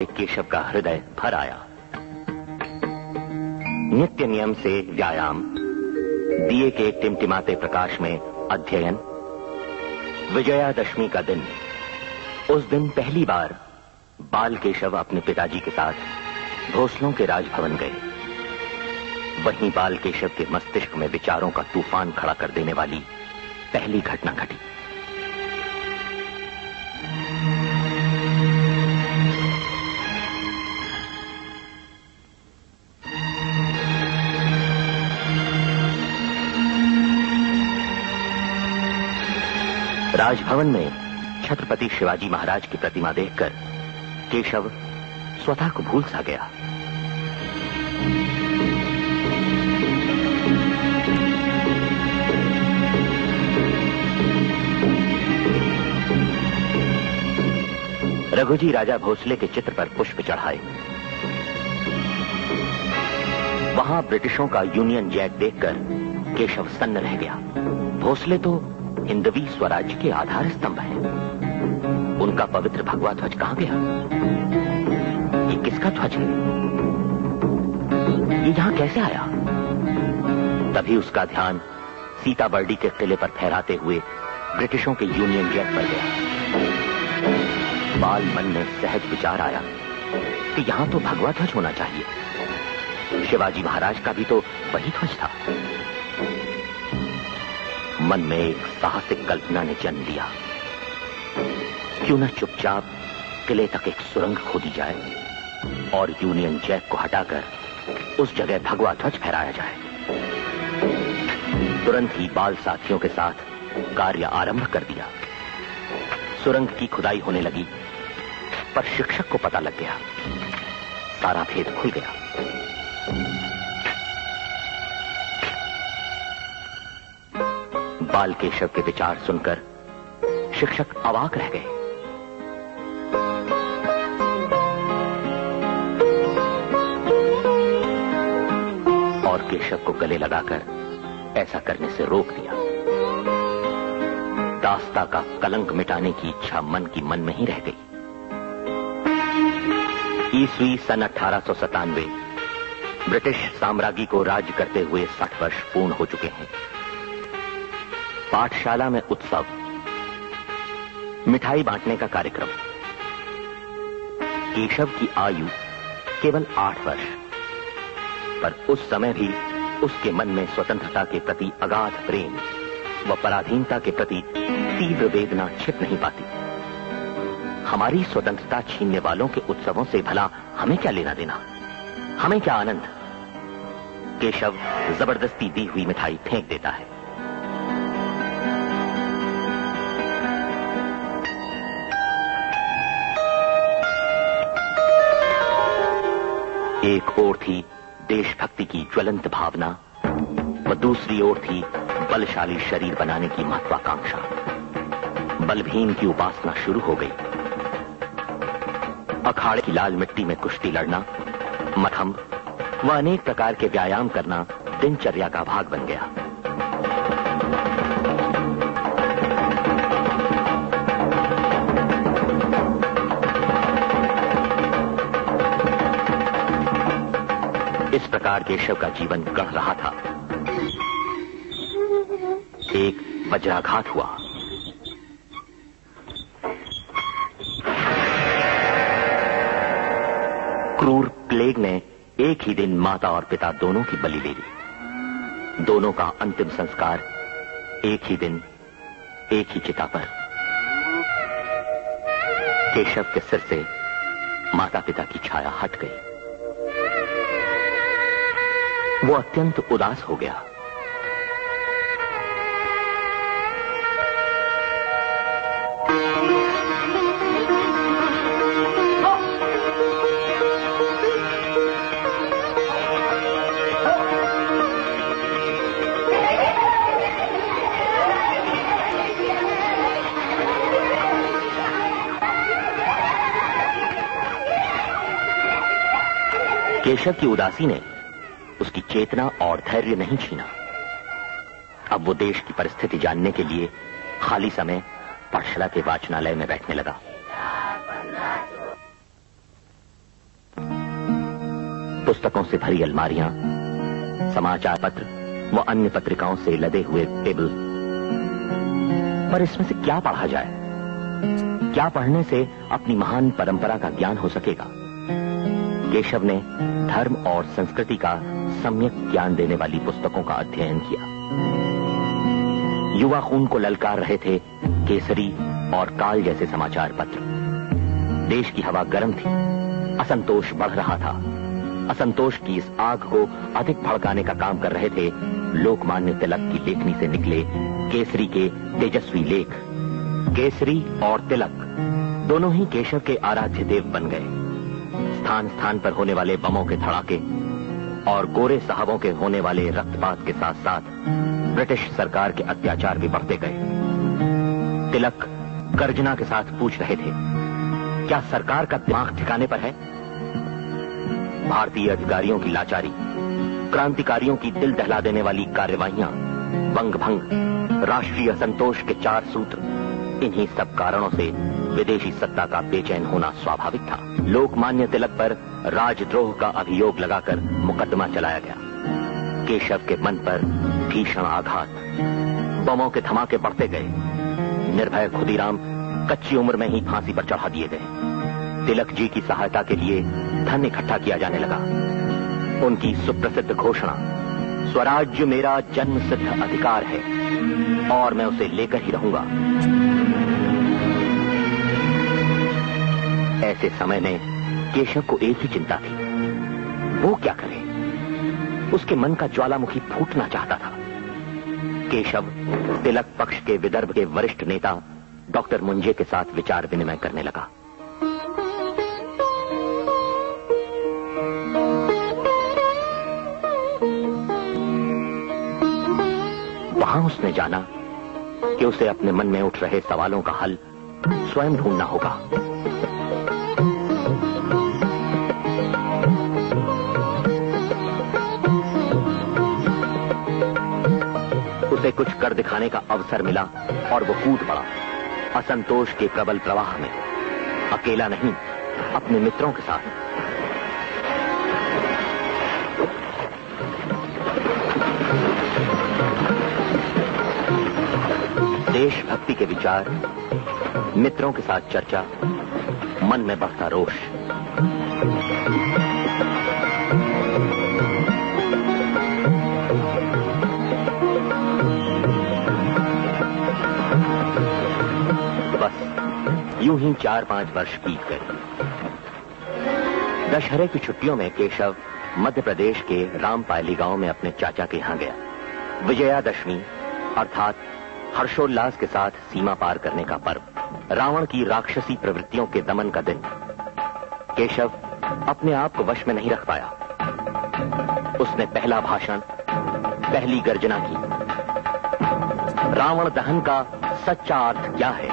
केशव का हृदय भर आया। नित्य नियम से व्यायाम, दिए के टिमटिमाते प्रकाश में अध्ययन। विजयादशमी का दिन। उस दिन पहली बार बाल केशव अपने पिताजी के साथ भोसलों के राजभवन गए। वहीं बाल केशव के मस्तिष्क में विचारों का तूफान खड़ा कर देने वाली पहली घटना घटी। राजभवन में छत्रपति शिवाजी महाराज की प्रतिमा देखकर केशव स्वतः को भूल सा गया। रघुजी राजा भोसले के चित्र पर पुष्प चढ़ाए। वहां ब्रिटिशों का यूनियन जैक देखकर केशव सन्न रह गया। भोसले तो हिंदवी स्वराज्य के आधार स्तंभ है। उनका पवित्र भगवा ध्वज कहां गया? ये किसका ध्वज है? ये यहां कैसे आया? तभी उसका ध्यान सीताबर्डी के किले पर फहराते हुए ब्रिटिशों के यूनियन जैक पर गया। बाल मन में सहज विचार आया कि यहां तो भगवा ध्वज होना चाहिए। शिवाजी महाराज का भी तो वही ध्वज था। मन में एक साहसिक कल्पना ने जन्म लिया। क्यों न चुपचाप किले तक एक सुरंग खोदी जाए और यूनियन जैक को हटाकर उस जगह भगवा ध्वज फहराया जाए। तुरंत ही बाल साथियों के साथ कार्य आरंभ कर दिया। सुरंग की खुदाई होने लगी, पर शिक्षक को पता लग गया। सारा भेद खुल गया। बाल केशव के विचार सुनकर शिक्षक अवाक रह गए। और केशव को गले लगाकर ऐसा करने से रोक दिया। दास्ता का कलंक मिटाने की इच्छा मन की मन में ही रह गई। ईस्वी सन 1897 ब्रिटिश साम्राज्य को राज्य करते हुए 60 वर्ष पूर्ण हो चुके हैं। पाठशाला में उत्सव, मिठाई बांटने का कार्यक्रम। केशव की आयु केवल 8 वर्ष, पर उस समय भी उसके मन में स्वतंत्रता के प्रति अगाध प्रेम व पराधीनता के प्रति तीव्र वेदना छिप नहीं पाती। हमारी स्वतंत्रता छीनने वालों के उत्सवों से भला हमें क्या लेना देना? हमें क्या आनंद? केशव जबरदस्ती दी हुई मिठाई फेंक देता है। एक ओर थी देशभक्ति की ज्वलंत भावना व दूसरी ओर थी बलशाली शरीर बनाने की महत्वाकांक्षा। बलभीन की उपासना शुरू हो गई। अखाड़े की लाल मिट्टी में कुश्ती लड़ना, मथंब व अनेक प्रकार के व्यायाम करना दिनचर्या का भाग बन गया। इस प्रकार केशव का जीवन गढ़ रहा था। एक वज्राघात हुआ। क्रूर प्लेग ने एक ही दिन माता और पिता दोनों की बलि ले ली। दोनों का अंतिम संस्कार एक ही दिन, एक ही चिता पर। केशव के सिर से माता पिता की छाया हट गई। वो अत्यंत उदास हो गया। केशव की उदासी ने उसकी चेतना और धैर्य नहीं छीना। अब वो देश की परिस्थिति जानने के लिए खाली समय पाठशाला के वाचनालय में बैठने लगा। पुस्तकों से भरी अलमारियां, समाचार पत्र व अन्य पत्रिकाओं से लदे हुए टेबल। पर इसमें से क्या पढ़ा जाए? क्या पढ़ने से अपनी महान परंपरा का ज्ञान हो सकेगा? केशव ने धर्म और संस्कृति का सम्यक ज्ञान देने वाली पुस्तकों का अध्ययन किया। युवा खून को ललकार रहे थे केसरी और काल जैसे समाचार पत्र। देश की हवा गर्म थी, असंतोष बढ़ रहा था। असंतोष की इस आग को अधिक भड़काने का काम कर रहे थे लोकमान्य तिलक की लेखनी से निकले केसरी के तेजस्वी लेख। केसरी और तिलक दोनों ही केशव के आराध्य देव बन गए। स्थान स्थान पर होने वाले बमों के धड़ाके और गोरे साहबों के होने वाले रक्तपात के साथ साथ ब्रिटिश सरकार के अत्याचार भी बढ़ते गए। तिलक गर्जना के साथ पूछ रहे थे, क्या सरकार का दिमाग ठिकाने पर है? भारतीय अधिकारियों की लाचारी, क्रांतिकारियों की दिल दहला देने वाली कार्यवाहियां, बंग भंग, राष्ट्रीय असंतोष के 4 सूत्र, इन्हीं सब कारणों से विदेशी सत्ता का बेचैन होना स्वाभाविक था। लोकमान्य तिलक पर राजद्रोह का अभियोग लगाकर मुकदमा चलाया गया। केशव के मन पर भीषण आघात, बमों के धमाके बढ़ते गए। निर्भय खुदीराम कच्ची उम्र में ही फांसी पर चढ़ा दिए गए। तिलक जी की सहायता के लिए धन इकट्ठा किया जाने लगा। उनकी सुप्रसिद्ध घोषणा, स्वराज्य मेरा जन्मसिद्ध अधिकार है और मैं उसे लेकर ही रहूंगा। ऐसे समय में केशव को एक ही चिंता थी, वो क्या करे? उसके मन का ज्वालामुखी फूटना चाहता था। केशव तिलक पक्ष के विदर्भ के वरिष्ठ नेता डॉक्टर मुंजे के साथ विचार विनिमय करने लगा। वहां उसने जाना कि उसे अपने मन में उठ रहे सवालों का हल स्वयं ढूंढना होगा। उसे कुछ कर दिखाने का अवसर मिला और वो कूद पड़ा असंतोष के प्रबल प्रवाह में। अकेला नहीं, अपने मित्रों के साथ। देशभक्ति के विचार, मित्रों के साथ चर्चा, मन में बढ़ता रोष। बस यूं ही 4-5 वर्ष बीत गए। दशहरे की छुट्टियों में केशव मध्य प्रदेश के रामपायली गांव में अपने चाचा के यहां गया। विजयादशमी अर्थात हर्षोल्लास के साथ सीमा पार करने का पर्व, रावण की राक्षसी प्रवृत्तियों के दमन का दिन। केशव अपने आप को वश में नहीं रख पाया। उसने पहला भाषण, पहली गर्जना की। रावण दहन का सच्चा अर्थ क्या है?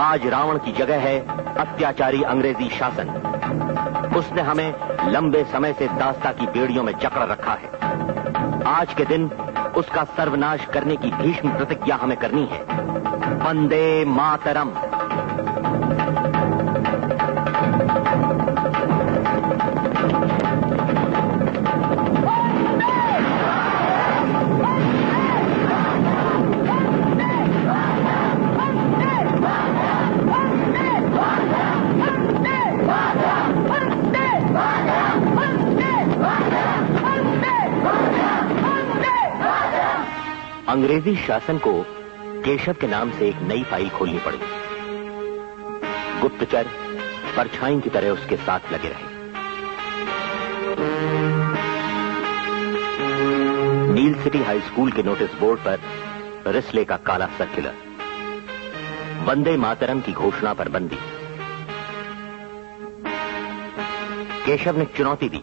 आज रावण की जगह है अत्याचारी अंग्रेजी शासन। उसने हमें लंबे समय से दास्ता की बेड़ियों में जकड़ रखा है। आज के दिन उसका सर्वनाश करने की भीष्म प्रतिज्ञा हमें करनी है। वंदे मातरम। अंग्रेजी शासन को केशव के नाम से एक नई फाइल खोलनी पड़ी। गुप्तचर परछाई की तरह उसके साथ लगे रहे। नील सिटी हाई स्कूल के नोटिस बोर्ड पर रिस्ले का काला सर्कुलर, वंदे मातरम की घोषणा पर बंदी। केशव ने चुनौती दी।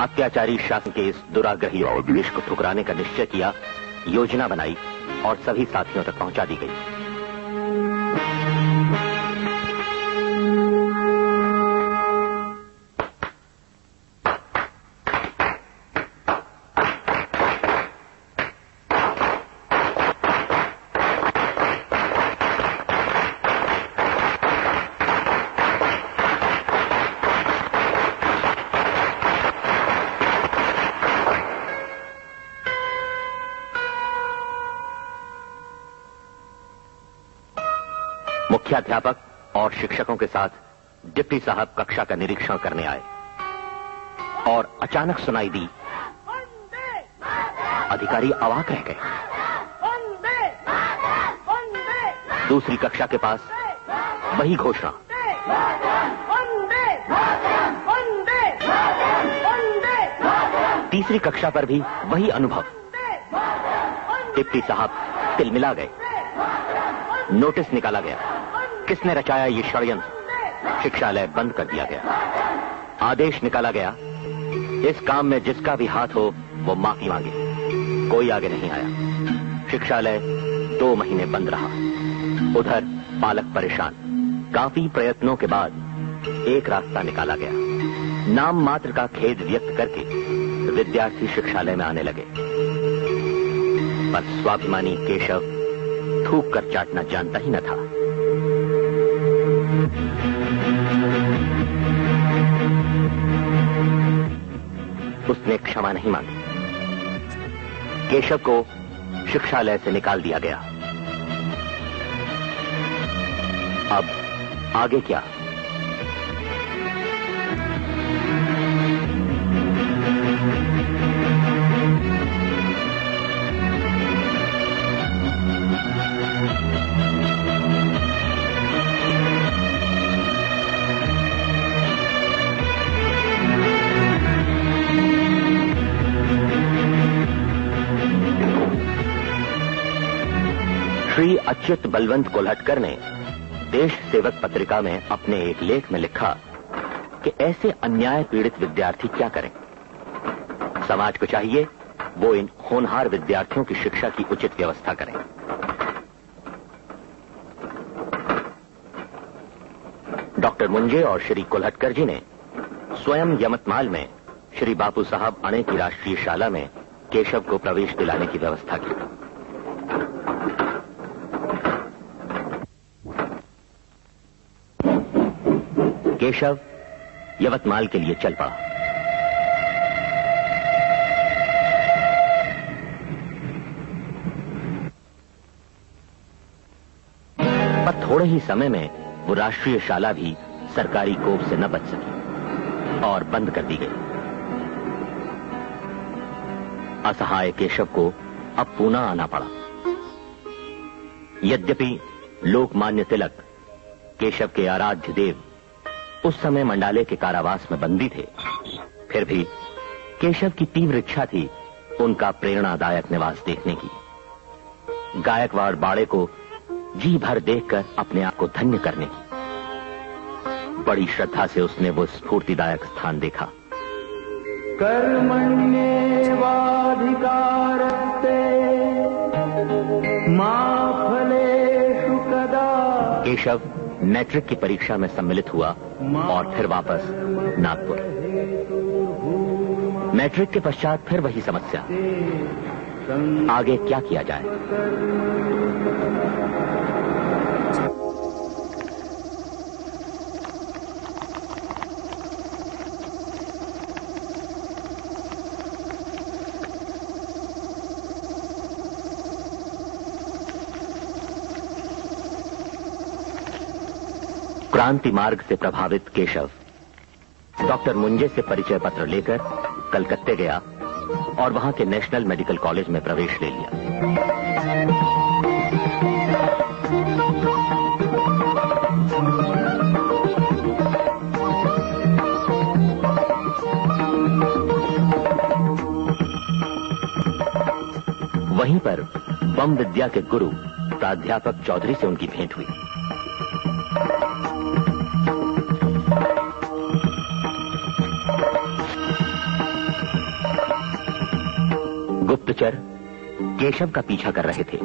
अत्याचारी शासन के इस दुराग्रही और देश को ठुकराने का निश्चय किया। योजना बनाई और सभी साथियों तक पहुंचा दी गई। मुख्याध्यापक और शिक्षकों के साथ डिप्टी साहब कक्षा का निरीक्षण करने आए और अचानक सुनाई दी। अधिकारी अवाक रह गए। दूसरी कक्षा के पास वही घोषणा। तीसरी कक्षा पर भी वही अनुभव। डिप्टी साहब तिलमिला गए। नोटिस निकाला गया। किसने रचाया ये षड्यंत्र? शिक्षालय बंद कर दिया गया। आदेश निकाला गया, इस काम में जिसका भी हाथ हो वो माफी मांगे। कोई आगे नहीं आया। शिक्षालय 2 महीने बंद रहा। उधर पालक परेशान। काफी प्रयत्नों के बाद एक रास्ता निकाला गया। नाम मात्र का खेद व्यक्त करके विद्यार्थी शिक्षालय में आने लगे, पर स्वाभिमानी केशव थूक कर चाटना जानता ही न था। उसने क्षमा नहीं मांगी। केशव को शिक्षालय से निकाल दिया गया। अब आगे क्या? श्री अच्युत बलवंत कोल्हटकर ने देश सेवक पत्रिका में अपने एक लेख में लिखा कि ऐसे अन्याय पीड़ित विद्यार्थी क्या करें। समाज को चाहिए वो इन होनहार विद्यार्थियों की शिक्षा की उचित व्यवस्था करें। डॉक्टर मुंजे और श्री कोल्हटकर जी ने स्वयं यमतमाल में श्री बापू साहब अणे की राष्ट्रीय शाला में केशव को प्रवेश दिलाने की व्यवस्था की। केशव यवतमाल के लिए चल पड़ा। पर थोड़े ही समय में वो राष्ट्रीय शाला भी सरकारी कोप से न बच सकी और बंद कर दी गई। असहाय केशव को अब पूना आना पड़ा। यद्यपि लोकमान्य तिलक केशव के आराध्य देव उस समय मंडाले के कारावास में बंदी थे, फिर भी केशव की तीव्र इच्छा थी उनका प्रेरणादायक निवास देखने की, गायकवाड़ बाड़े को जी भर देखकर अपने आप को धन्य करने की। बड़ी श्रद्धा से उसने वो स्फूर्तिदायक स्थान देखा। कर्मण्येवाधिकारस्ते मा फलेषु कदाचन। केशव मैट्रिक की परीक्षा में सम्मिलित हुआ और फिर वापस नागपुर। मैट्रिक के पश्चात फिर वही समस्या, आगे क्या किया जाए। क्रांति मार्ग से प्रभावित केशव डॉक्टर मुंजे से परिचय पत्र लेकर कलकत्ते गया और वहां के नेशनल मेडिकल कॉलेज में प्रवेश ले लिया। वहीं पर बम विद्या के गुरु प्राध्यापक चौधरी से उनकी भेंट हुई। गुप्तचर केशव का पीछा कर रहे थे।